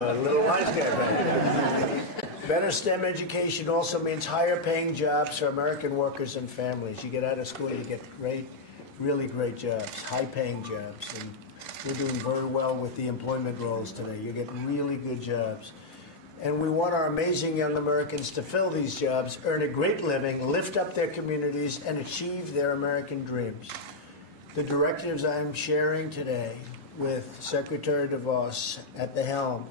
A little life campaign. Better STEM education also means higher paying jobs for American workers and families. You get out of school, you get great, really great jobs, high paying jobs. And we're doing very well with the employment roles today. You get really good jobs. And we want our amazing young Americans to fill these jobs, earn a great living, lift up their communities, and achieve their American dreams. The directives I'm sharing today with Secretary DeVos at the helm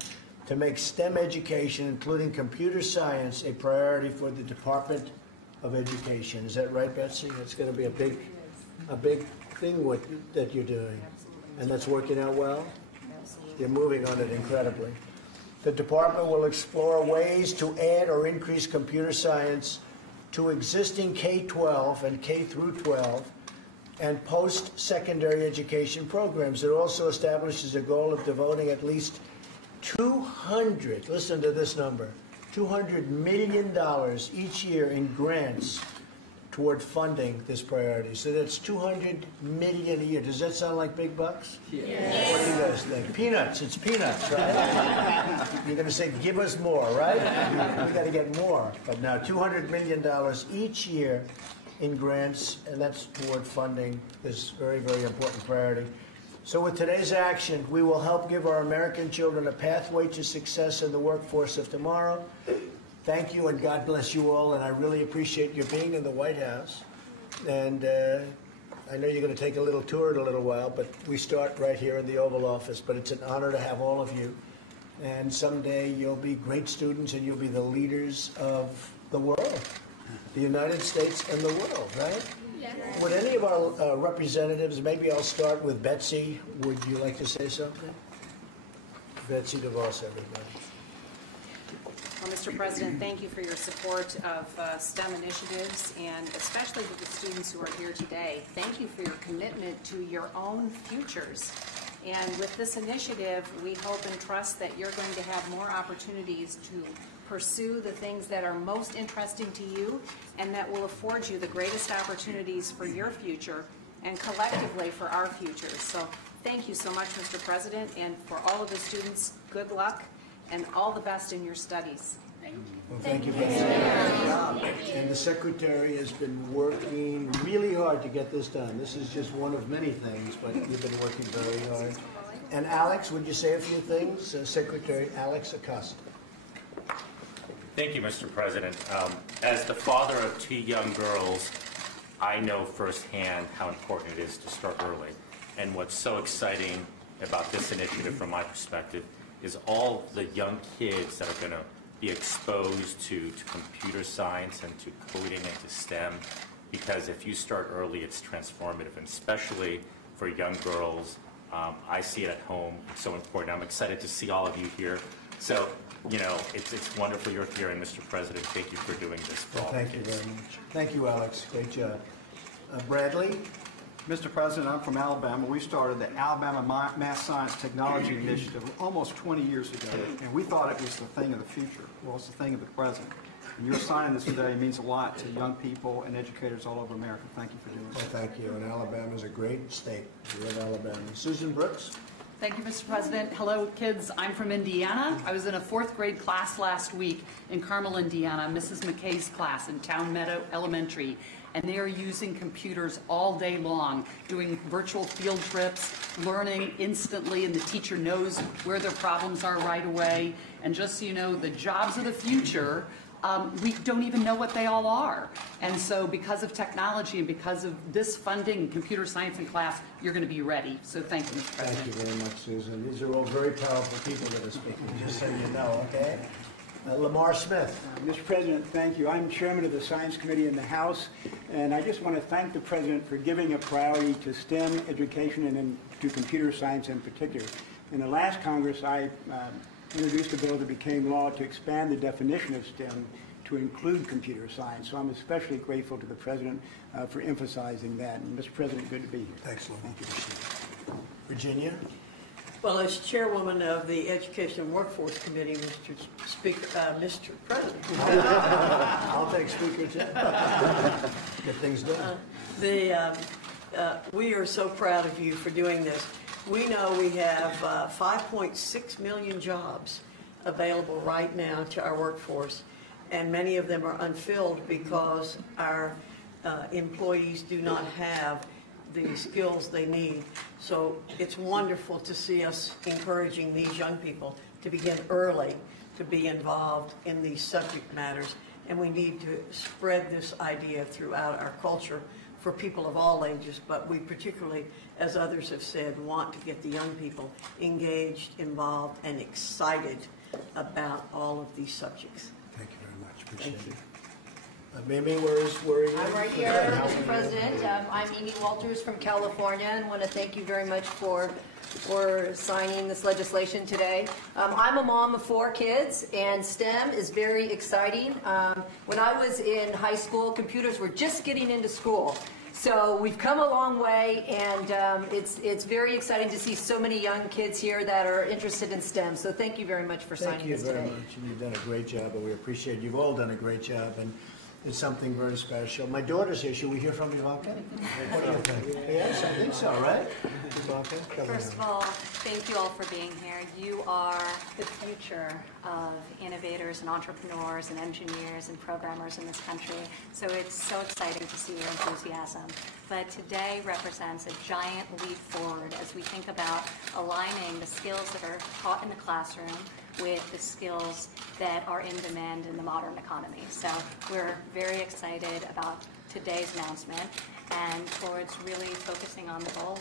to make STEM education, including computer science, a priority for the Department of Education. Is that right, Betsy? It's going to be a big thing that you're doing. And that's working out well? You're moving on it incredibly. The department will explore ways to add or increase computer science to existing K-12 and K through 12 and post-secondary education programs. It also establishes a goal of devoting at least listen to this number, $200 million each year in grants toward funding this priority. So that's $200 million a year. Does that sound like big bucks? Yes. What do you guys think? Peanuts. It's peanuts, right? You're going to say, give us more, right? We got to get more. But now $200 million each year in grants, and that's toward funding this very, very important priority. So with today's action, we will help give our American children a pathway to success in the workforce of tomorrow. Thank you, and God bless you all, and I really appreciate your being in the White House. And I know you're going to take a little tour in a little while, but we start right here in the Oval Office. But it's an honor to have all of you. And someday you'll be great students, and you'll be the leaders of the world, the United States and the world, right? Yes. Would any of our representatives, maybe I'll start with Betsy. Would you like to say something? Betsy DeVos, everybody. Well, Mr. President, thank you for your support of STEM initiatives, and especially to the students who are here today. Thank you for your commitment to your own futures. And with this initiative, we hope and trust that you're going to have more opportunities to pursue the things that are most interesting to you and that will afford you the greatest opportunities for your future and collectively for our futures. So thank you so much, Mr. President, and for all of the students, good luck and all the best in your studies. Well, thank you, Betsy. And the Secretary has been working really hard to get this done. This is just one of many things, but you've been working very hard. And Alex, would you say a few things? Secretary Alex Acosta. Thank you, Mr. President. As the father of two young girls, I know firsthand how important it is to start early. And what's so exciting about this initiative from my perspective is all the young kids that are going to be exposed to computer science and to coding and to STEM, because if you start early, it's transformative, and especially for young girls. I see it at home. It's so important. I'm excited to see all of you here. So, you know, it's wonderful you're here, and Mr. President, thank you for doing this for all Thank you very much. Thank you, Alex. Great job. Bradley? Mr. President, I'm from Alabama. We started the Alabama Math Science Technology Initiative almost 20 years ago, and we thought it was the thing of the future. Well, it's the thing of the present. And your signing this today means a lot to young people and educators all over America. Thank you for doing this. Well, thank you. And Alabama is a great state. We love Alabama. Susan Brooks? Thank you, Mr. President. Hello, kids. I'm from Indiana. I was in a 4th grade class last week in Carmel, Indiana, Mrs. McKay's class in Town Meadow Elementary. And they are using computers all day long, doing virtual field trips, learning instantly, and the teacher knows where their problems are right away. And just so you know, the jobs of the future, we don't even know what they all are. And so because of technology and because of this funding, computer science in class, you're going to be ready. So thank you, Mr. President. Thank you very much, Susan. These are all very powerful people that are speaking, just so you know, okay? Lamar Smith. Mr. President, thank you. I'm chairman of the Science Committee in the House, and I just want to thank the President for giving a priority to STEM education and to computer science in particular. In the last Congress, I introduced a bill that became law to expand the definition of STEM to include computer science. So I'm especially grateful to the President for emphasizing that. And Mr. President, good to be here. Thanks, Lamar. Thank you. Virginia? Well, as chairwoman of the Education and Workforce Committee, Mr. President. I'll take Speaker too. Get things done. We are so proud of you for doing this. We know we have 5.6 million jobs available right now to our workforce, and many of them are unfilled because our employees do not have the skills they need. So it's wonderful to see us encouraging these young people to begin early to be involved in these subject matters, and we need to spread this idea throughout our culture for people of all ages, but we particularly, as others have said, want to get the young people engaged, involved, and excited about all of these subjects. Thank you very much. Thank Appreciate you. it. Mimi, where are you? I'm right here, Okay, how are Mr. you? President. I'm Amy Walters from California, and want to thank you very much for signing this legislation today. I'm a mom of 4 kids, and STEM is very exciting. When I was in high school, computers were just getting into school. So we've come a long way, and it's very exciting to see so many young kids here that are interested in STEM. So thank you very much for Thank signing you this very today. much, and you've done a great job, and we appreciate it. You've all done a great job, and it's something very special. My daughter's here. Should we hear from Ivanka? What do you think? Yes, I think so, right? Ivanka, come First of on. all, thank you all for being here. You are the future of innovators and entrepreneurs and engineers and programmers in this country. So it's so exciting to see your enthusiasm. But today represents a giant leap forward as we think about aligning the skills that are taught in the classroom with the skills that are in demand in the modern economy. So we're very excited about today's announcement and towards really focusing on the goal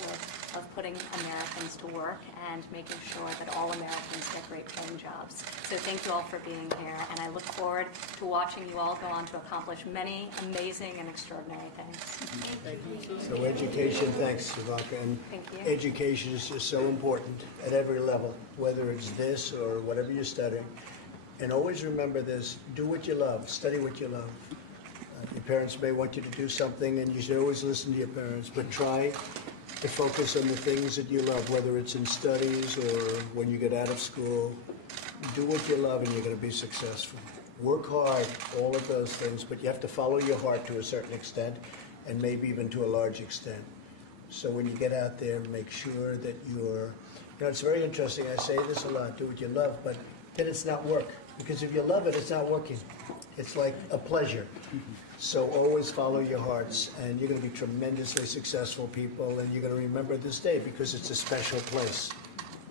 of putting Americans to work and making sure that all Americans get great paying jobs. So thank you all for being here, and I look forward to watching you all go on to accomplish many amazing and extraordinary things. So education, thanks, Ivanka. And Thank you. education is just so important at every level, whether it's this or whatever you're studying. And always remember this, do what you love, study what you love. Your parents may want you to do something, and you should always listen to your parents, but try to focus on the things that you love, whether it's in studies or when you get out of school. Do what you love, and you're going to be successful. Work hard, all of those things, but you have to follow your heart to a certain extent, and maybe even to a large extent. So when you get out there, make sure that it's very interesting, I say this a lot, do what you love, but then it's not work. Because if you love it, it's not working. It's like a pleasure. So always follow your hearts, and you're going to be tremendously successful people, and you're going to remember this day because it's a special place.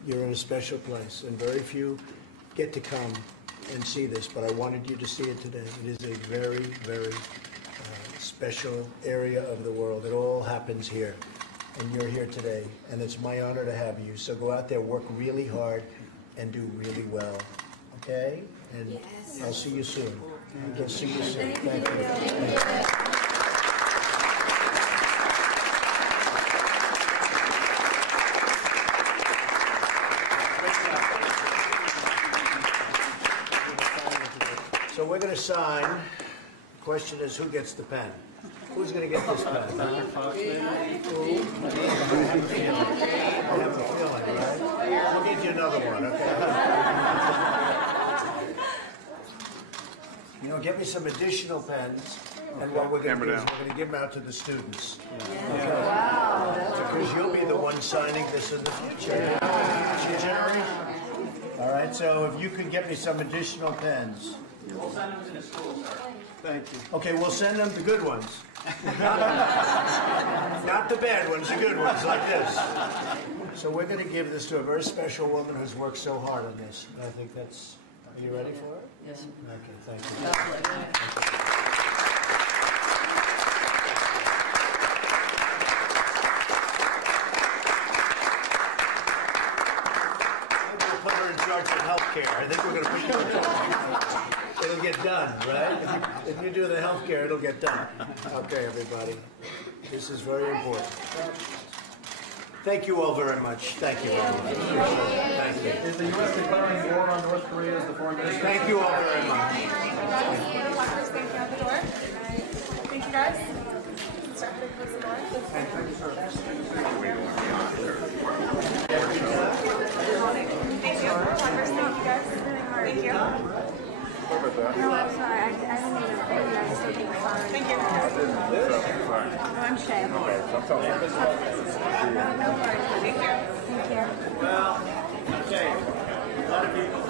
You're in a special place, and very few get to come and see this, but I wanted you to see it today. It is a very, very special area of the world. It all happens here, and you're here today, and it's my honor to have you. So go out there, work really hard, and do really well. Okay? And I'll see you soon. I'll see you soon. Thank you. So we're going to sign. The question is, who gets the pen? Who's going to get this pen? I have a feeling, right? We'll get you another one, okay? Get me some additional pens, and what we're going to do is we're going to give them out to the students. Okay? Wow. Because you'll be the one signing this in the future. Future generation. All right, so if you could get me some additional pens. We'll send them to the school, sir. Thank you. Okay, we'll send them the good ones. Not the bad ones, the good ones, like this. So we're going to give this to a very special woman who's worked so hard on this. And I think that's... Are you ready for it? Yes. Okay, thank you. Put her in charge of healthcare. I think we're going to put you in charge. It'll get done, right? If you do the healthcare, it'll get done. Okay, everybody. This is very important. Thank you all very much. Thank you very much. Thank you. Is the U.S. declaring war on North Korea as the foreign minister? Thank you all very much. Thank you at the door. Thank you, guys. Start to close the door. Thank you, sir. Thank you. Thank you, guys. Thank you. No, I'm sorry. I didn't mean to offend you. I just think it's fine. Thank you. No, I'm Shay. No worries. Thank you. Thank you. Well, okay. A lot of people